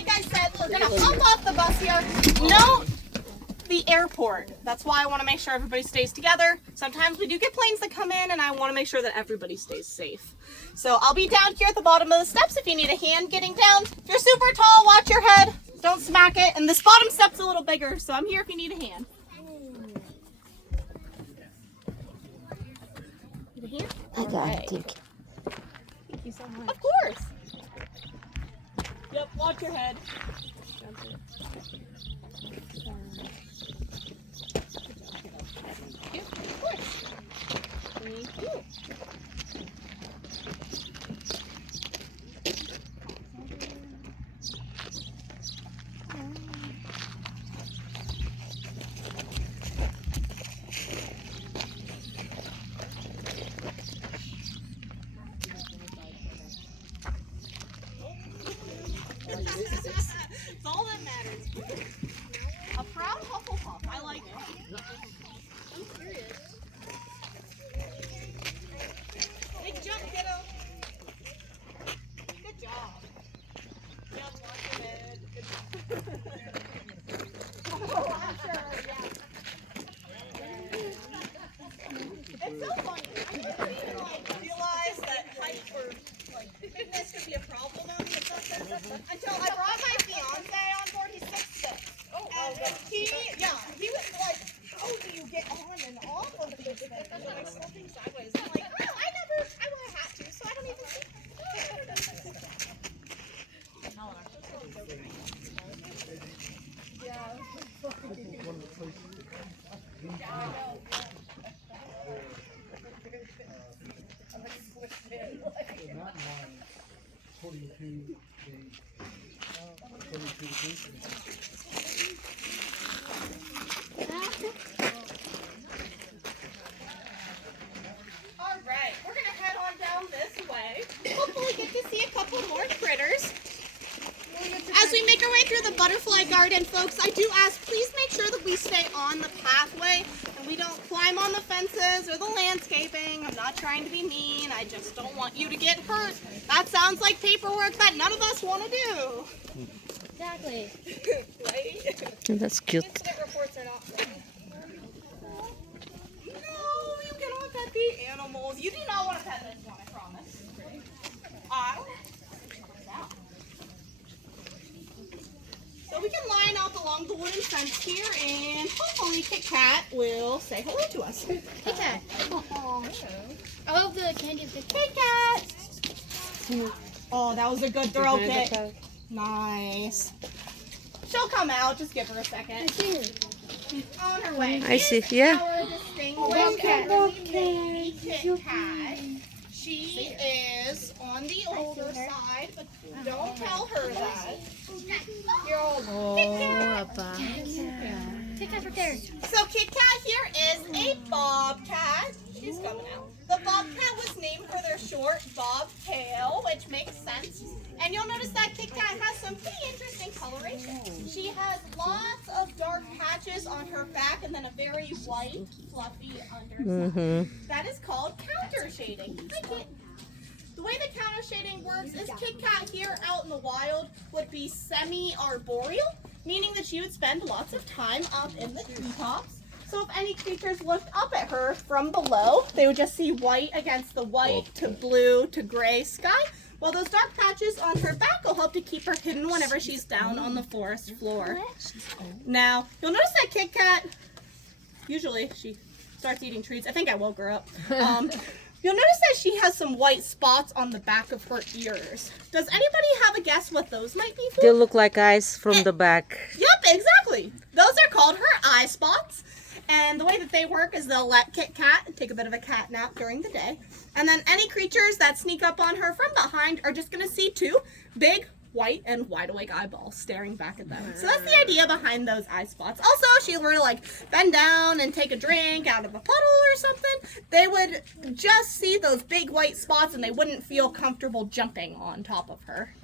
like I said, we're gonna hop off the bus here. No, the airport. That's why I want to make sure everybody stays together. Sometimes we do get planes that come in, and I want to make sure that everybody stays safe. So I'll be down here at the bottom of the steps if you need a hand getting down. If you're super tall, watch your head. Don't smack it. And this bottom step's a little bigger, so I'm here if you need a hand. Need a hand? I got it. Thank you. Thank you so much. Of course. Yep, watch your head. Yep, of course. Thank you. It's all that matters. A proud Hufflepuff. I like it. I'm curious. Big jump, kiddo. Good job. Yep, watch your head. Good oh, sure, yeah. It's so funny. I didn't even realize that height or bigness could be a problem on me or something until I brought my fiance on board. He's 6'6". And he was like, how do you get on and off of these things? And like slipping sideways. I'm like, oh, I wear a hat too, so I don't even see. All right, we're gonna head on down this way. Hopefully get to see a couple more critters. As we make our way through the butterfly garden, folks, I do ask, please make sure that we stay on the pathway and we don't climb on the fences or the landscaping. I'm not trying to be mean. I just don't want you to get hurt. That sounds like paperwork that none of us want to do. Exactly. Right? That's cute. Incident reports are not fun. No, you cannot pet the animals. You do not want to pet this one, I promise. So we can line up along the wooden fence here, and hopefully Kit Kat will say hello to us. Kit Kat. I love the candy of Kit Kit Kat! Oh, that was a good throw, Kit. Nice. She'll come out. Just give her a second. She's on her way. I see. Yeah. Our distinguished Kit Kat. She is on the older side, but don't tell her that. Oh, Kit Kat's right there. So Kit Kat here is a bobcat. She's coming out. The bobcat was named for their short bobtail, which makes sense. And you'll notice that Kit Kat has some pretty interesting coloration. She has lots of dark patches on her back and then a very white, fluffy underside. That is called counter shading. Hi, Kit. The way the counter shading works is Kit Kat here out in the wild would be semi-arboreal, meaning that she would spend lots of time up in the treetops. So if any creatures looked up at her from below, they would just see white against the white to blue to gray sky. Well, those dark patches on her back will help to keep her hidden whenever she's down on the forest floor. Now, you'll notice that Kit Kat, usually she starts eating treats. I think I woke her up. You'll notice that she has some white spots on the back of her ears. Does anybody have a guess what those might be for? They look like eyes from the back. Yep, exactly. Those are called her eye spots. And the way that they work is they'll let Kit Kat take a bit of a cat nap during the day. And then any creatures that sneak up on her from behind are just going to see two big, white, and wide-awake eyeballs staring back at them. So that's the idea behind those eye spots. Also, if she were to like bend down and take a drink out of a puddle or something, they would just see those big white spots and they wouldn't feel comfortable jumping on top of her.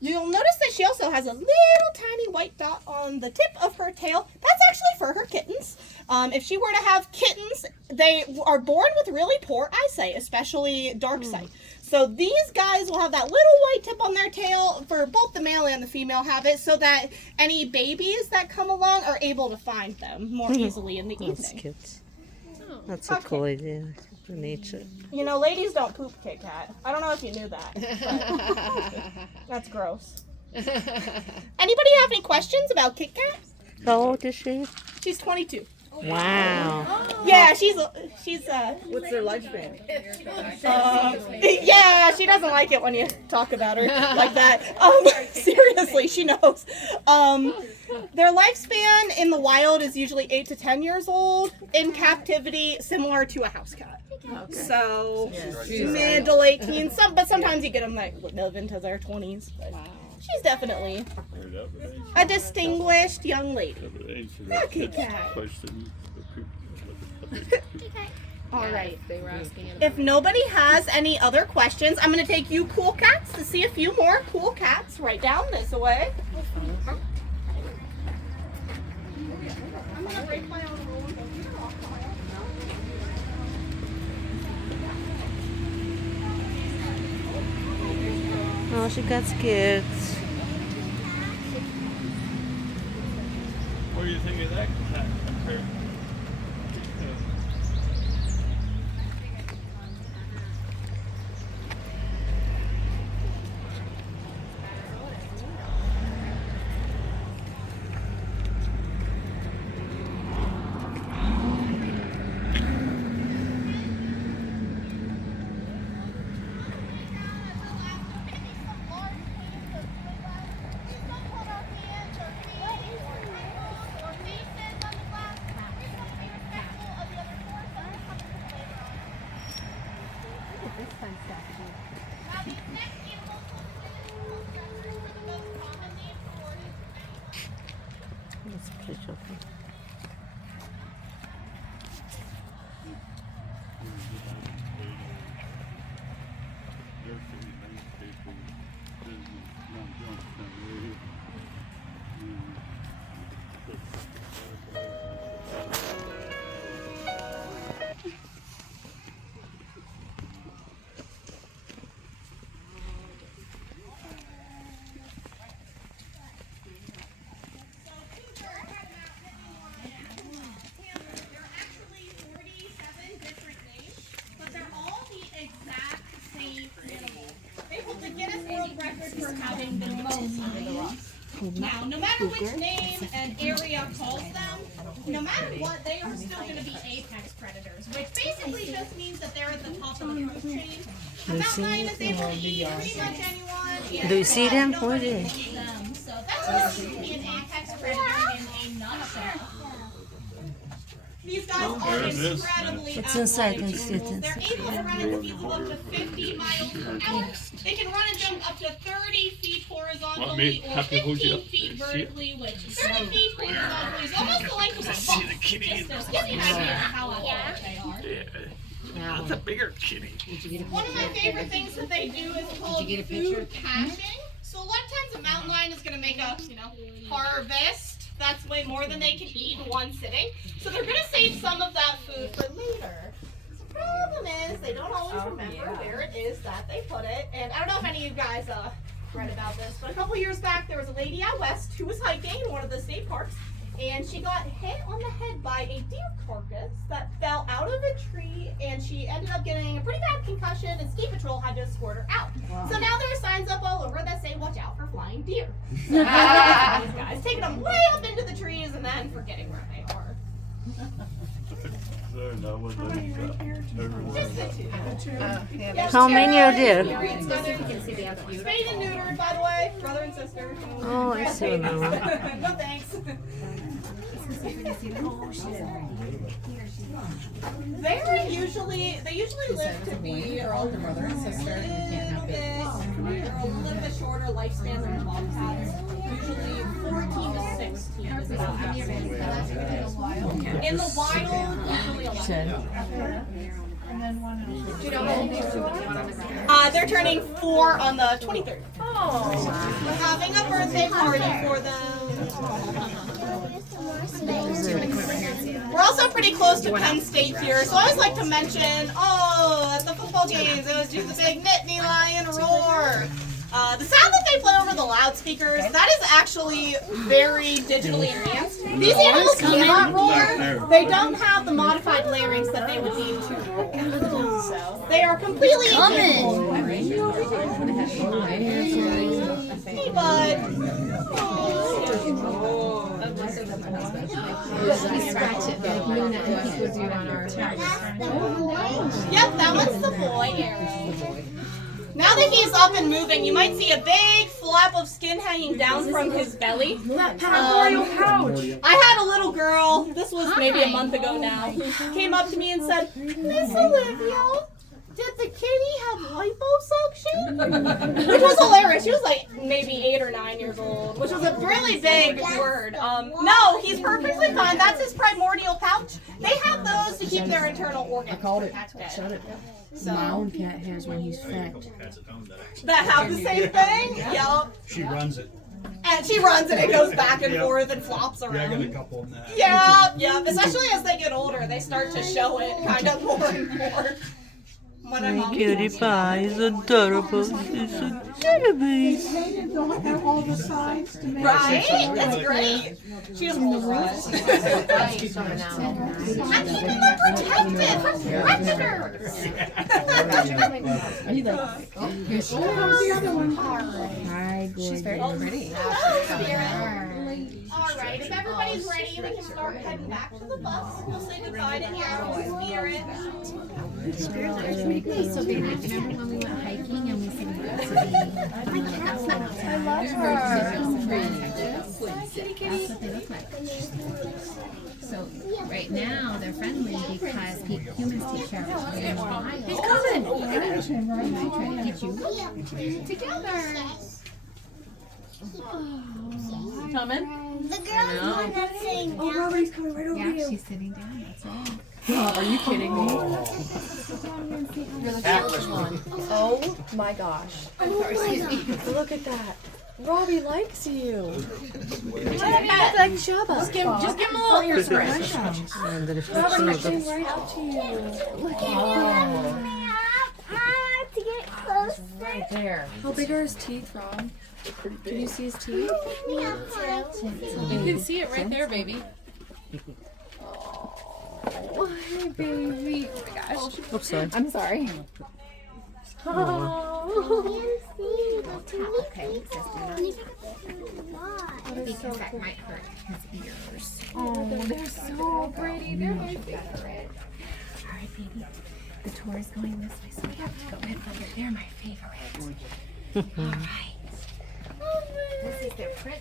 You'll notice that she also has a little tiny white dot on the tip of her tail. That's actually for her kittens. If she were to have kittens, they are born with really poor eyesight, especially dark sight. So these guys will have that little white tip on their tail, for both the male and the female have it, so that any babies that come along are able to find them more easily in the That's evening. cute. That's a cool idea for nature. You know, ladies don't poop Kit Kat. I don't know if you knew that. But that's gross. Anybody have any questions about Kit Kat? How old is she? She's 22. Wow. Yeah, she's What's their lifespan? yeah, she doesn't like it when you talk about her like that. Seriously, she knows. Their lifespan in the wild is usually 8 to 10 years old. In captivity, similar to a house cat. Okay. So mid to late teens. But sometimes you get them that live into their 20s. But she's definitely a distinguished young lady. Okay, cat. All right. They were asking it. If nobody has any other questions, I'm going to take you cool cats to see a few more cool cats right down this way. I'm going to break my own rules. Oh, she got scared. What do you think of that cat compared? That's pretty cool. Now, no matter which name and area calls them, no matter what, they are still going to be apex predators, which basically just means that they're at the top of the food chain. A mountain lion is able to eat pretty much anyone. Do you see them? No Where one are they? can eat them. So that's going to be an apex predator in a nutshell. These guys are incredibly It's inside, athletic I see it animals. They're inside. able to run at speeds of up to 50 miles per hour. They can run and jump up to 30 feet horizontally or 15 feet vertically, which 30 feet horizontally is almost the length of a bus. Just to give you an idea of how athletic they are. That's a bigger kitty. One of my favorite things that they do is called food caching. So a lot of times a mountain lion is going to make a, harvest. That's way more than they can eat in one sitting. So they're going to save some of that food for later. The problem is they don't always remember where it is that they put it. And I don't know if any of you guys read about this, but a couple years back there was a lady out west who was hiking in one of the state parks, and she got hit on the head by a deer carcass that fell out of a tree, and she ended up getting a pretty bad concussion, and ski patrol had to escort her out. So now there are signs up all over that say watch out for flying deer. So, these guys taking them way up into the trees and then forgetting where they are. Just the two. Yes, How many are there? Spayed and neutered, by the way, brother and sister. Oh, I see now. No thanks. They usually live to be a little bit shorter lifespan than bobcats. Usually 14 to 16 is about average. In the wild, usually 11. Do you know how old they are? They're turning 4 on the 23rd. Oh. We're having a birthday party for them. We're also pretty close to Penn State here, so I always like to mention, at the football games, they always do the big Nittany Lion roar. The sound that they play over the loudspeakers, that is actually very digitally enhanced. These animals cannot roar. They don't have the modified larynx that they would need to roar. So they are completely incapable. Hey, bud. Yep, that one's the boy arrow. Now that he's up and moving, you might see a big flap of skin hanging down from his belly. I had a little girl, this was maybe a month ago now, who came up to me and said, Miss Olivia, did the kitty have liposuction? Which was hilarious. She was like maybe 8 or 9 years old, which was a really big word. No, he's perfectly fine. That's his primordial pouch. They have those to keep their internal organs protected. Shut it. So, My own cat has when he's fat. that have the same thing? Yep. She runs it. And she runs and it goes back and forth and flops around. Yeah, I got a couple in that. Yeah. Especially as they get older, they start to show it kind of more and more. My cutie pie is adorable. It's adorable. Right? It's great. She just rolls her eyes. I'm keeping them protected from predators. She's very pretty. Alright, if everybody's ready, we can start heading back to the bus. We'll say goodbye to Arrow Spirit. Spirits are pretty cool. So they like, remember when we went hiking and we said we went to the I love her. That's what they look like. So right now they're friendly because humans take care of them. He's coming. He might try to get you together. Coming? The girl is the one that's sitting down. Rory's coming right over Yeah, you. she's sitting down. That's right. Are you kidding me? Oh my gosh. Look at that. Robbie likes you. Like Shabba. Just give him a little ear scratch. And the reflection of the Right up to you. Look at I have to get closer. right there. How big are his teeth, Rob? Can you see his teeth? Me up too. You can see it right there, baby. Oh, hey, baby. Oh my gosh. Oops, sorry. I'm sorry. Okay, because that might hurt his ears. Oh, they're so pretty. They're my favorite. All right, baby. The tour is going this way, so we have to go in further. They're my favorite. All right. This is their prince.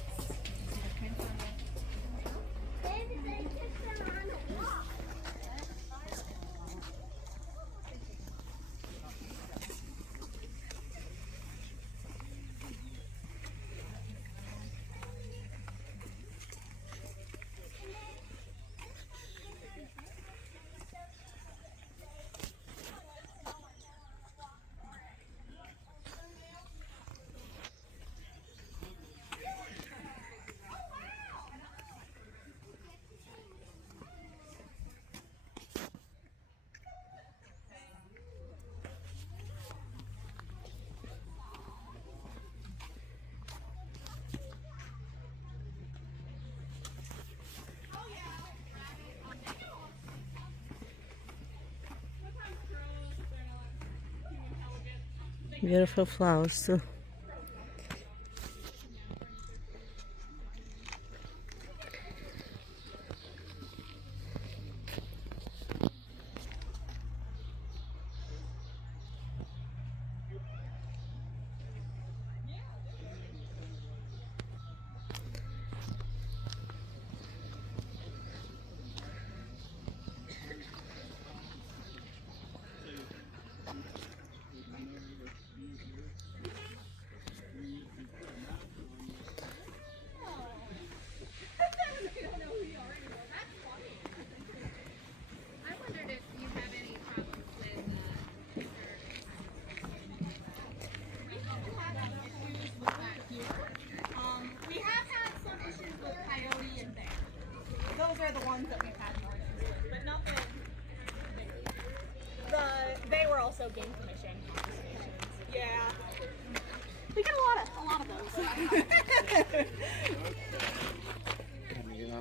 Beautiful flowers too.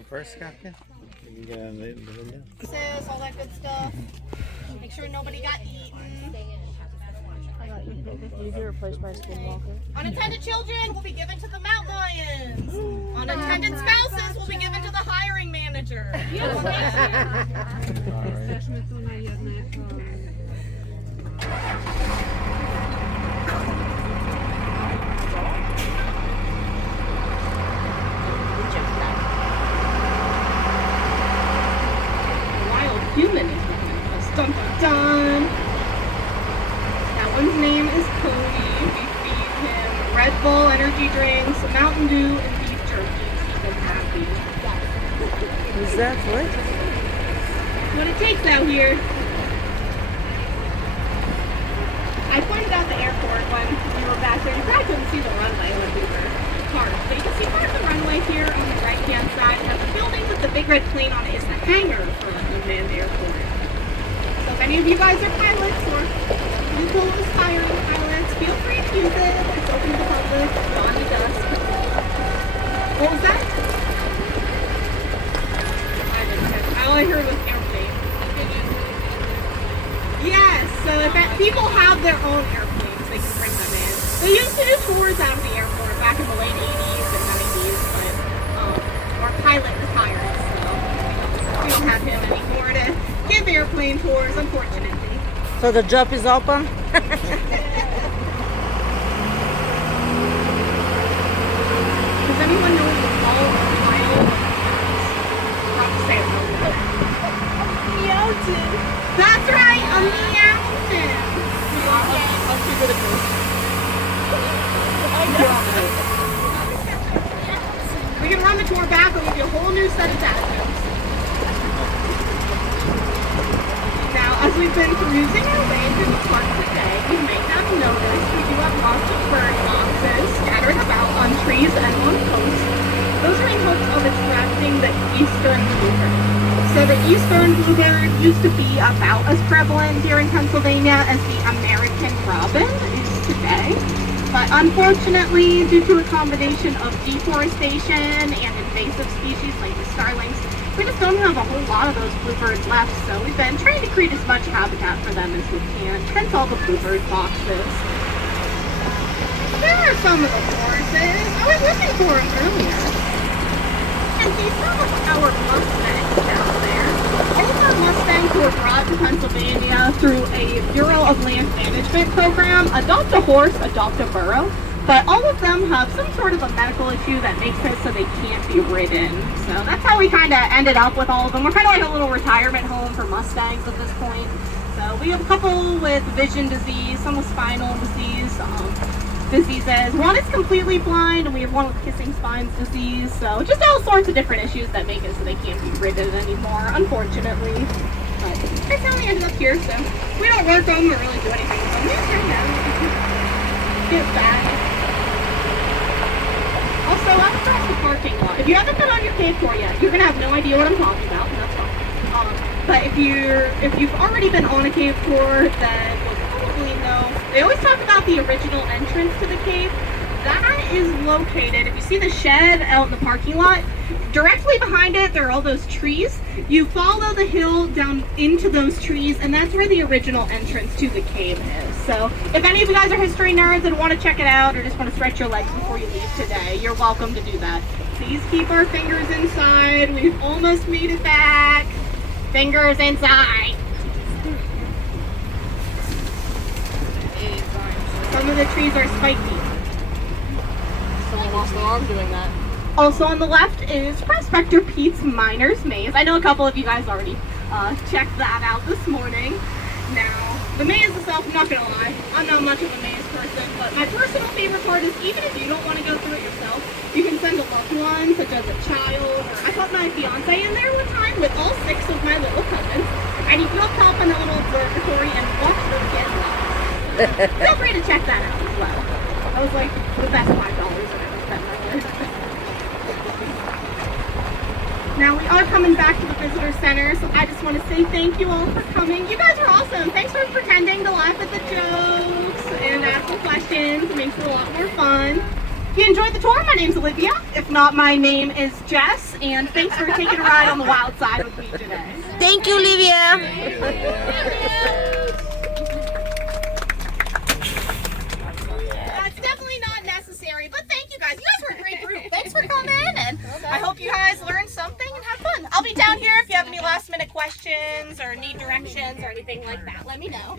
first, Captain? You can get in the window. All that good stuff. Make sure nobody got eaten. You get replaced by a skinwalker. Unattended children will be given to the mountain lions. Unattended spouses will be given to the hiring manager. Wild human is behind us. Dun dun dun. That one's name is Cody. We feed him Red Bull energy drinks, Mountain Dew, and beef jerky to keep him happy. Is that what? What it takes out here. I pointed out the airport when we were back there. You probably couldn't see the runway when we were parked, but you can see part of the runway here on the right-hand side. And the building with the big red plane on it is the hangar for unmanned airport. So if any of you guys are pilots or people aspiring pilots, feel free to use it. It's open to the public, dawn to dusk. What was that? I didn't hear. All I heard was airplane. Yes, so if people have their own airplanes, they can bring them in. They used to do tours out of the airport back in the late 80s and 90s, but our pilot retired, so we don't have him anymore to give airplane tours, unfortunately. So the job is open? Does anyone know what the call of the pilot Meowton. That's right, a meowton. I'll figure the ghost. We can run the tour back and give you a whole new set of data jokes. Now, as we've been perusing our way through the park today, you may have noticed we do have lots of bird boxes scattered about on trees and on posts. Those are in hopes of attracting the eastern bluebird. So the eastern bluebird used to be about as prevalent here in Pennsylvania as the American robin is today. But unfortunately, due to a combination of deforestation and invasive species like the starlings, we just don't have a whole lot of those bluebirds left. So we've been trying to create as much habitat for them as we can, hence all the bluebird boxes. There are some of the horses. I was looking for them earlier. And see some of our Mustangs down there. These are Mustangs who were brought to Pennsylvania through a Bureau of Land Management program. Adopt a horse, adopt a burro. But all of them have some sort of a medical issue that makes it so they can't be ridden. So that's how we kind of ended up with all of them. We're kind of like a little retirement home for Mustangs at this point. So we have a couple with vision disease, some with spinal diseases. One is completely blind, and we have one with kissing spines disease. So just all sorts of different issues that make it so they can't be ridden anymore, unfortunately. But that's how we ended up here. So we don't work them or really do anything with them. We just hang out. Get back. Also, up across the parking lot. If you haven't been on your cave tour yet, you're gonna have no idea what I'm talking about, and that's fine. But if you've already been on a cave tour, then you'll probably know. They always talk about the original entrance to the cave. That is located, if you see the shed out in the parking lot, directly behind it, there are all those trees. You follow the hill down into those trees, and that's where the original entrance to the cave is. So if any of you guys are history nerds and want to check it out or just want to stretch your legs before you leave today, you're welcome to do that. Please keep our fingers inside. We've almost made it back. Fingers inside. Some of the trees are spiky. Someone lost their arm doing that. Also on the left is Prospector Pete's Miner's Maze. I know a couple of you guys already checked that out this morning. Now, the maze itself, I'm not going to lie, I'm not much of a maze person, but my personal favorite part is even if you don't want to go through it yourself, you can send a loved one, such as a child, or I put my fiance in there one time with all 6 of my little cousins, and you go up in a little observatory and watch them get lost. Feel free to check that out as well. That was like the best $5 I've ever spent my life. Now we are coming back to the visitor center, so I just want to say thank you all for coming. You guys are awesome. Thanks for pretending to laugh at the jokes and ask the questions. It makes it a lot more fun. If you enjoyed the tour, my name's Olivia. If not, my name is Jess, and thanks for taking a ride on the wild side with me today. Thank you, Olivia. That's definitely not necessary, but thank you guys. You guys were a great group. Thanks for coming, and I hope you guys learned something and have fun. I'll be down here if you have any last minute questions or need directions or anything like that. Let me know.